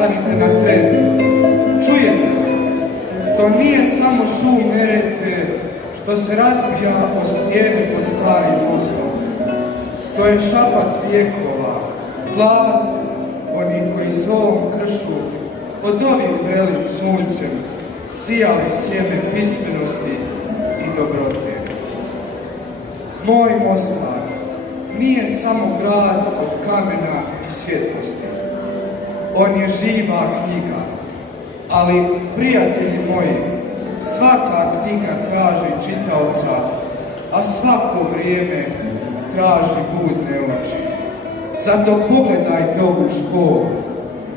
zastanite na trenu. Čujete? To nije samo šum Neretve što se razbija o stijenu pod starim mostom. To je šapat vijekova, glas onih koji s ovom kršu pod ovim velim suncem sijali sjeme pismenosti i dobrote. Moj Mostar nije samo grad od kamena i svjetlosti. On je živa knjiga, ali, prijatelji moji, svaka knjiga traži čitaoca, a svako vrijeme traži budne oči. Zato pogledajte ovu školu.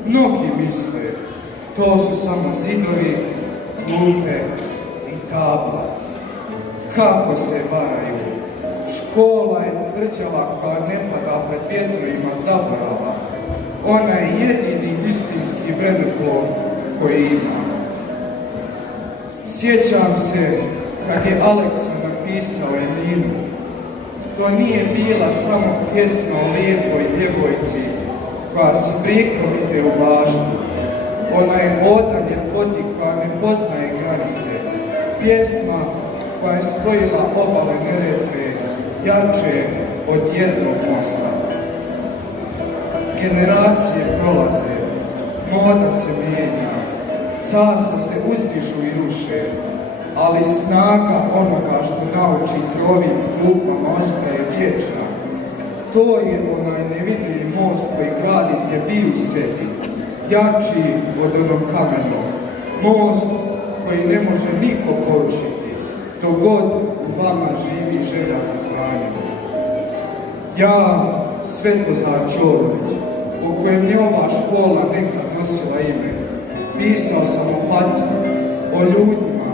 Mnogi misle, to su samo zidovi, klupe i tabla. Kako se varaju? Škola je tvrđava koja ne pada pred vjetrovima zaborava. Ona je jedini istinski vremeplov koji ima. Sjećam se kad je Aleksa napisao Elinu. To nije bila samo pjesma o lijepoj djevojci koja s brikom ide u baštu. Ona je oda ljepoti koja ne poznaje granice. Pjesma koja je spojila obale Neretve jače od jednog mosta. Generacije prolaze, moda se mijenja, carstva se uzdižu i ruše, ali snaga onoga što nauči ovim klupama ostaje vječna. To je onaj nevidljivi most koji gradite vi u sebi, jači od onog kamenog. Most koji ne može niko porušiti, dok god u vama živi želja za znanjem. Ja, Svetozar Čolović, po kojem je ova škola nekad nosila ime, pisao sam o patnji, o ljudima,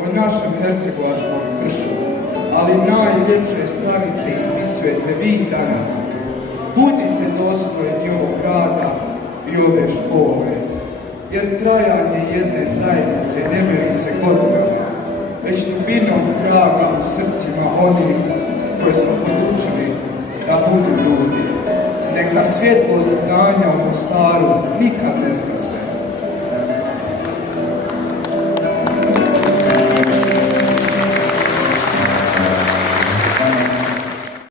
o našem hercegovačkom kršu, ali najljepše stranice ispisujete vi danas. Budite dostojni ovog grada i ove škole, jer trajanje jedne zajednice ne meri se godinama, već dubinom traga u srcima onih koji su podučili da budu ljudi. Neka svjetlost znanja u Mostaru nikad ne zgasne.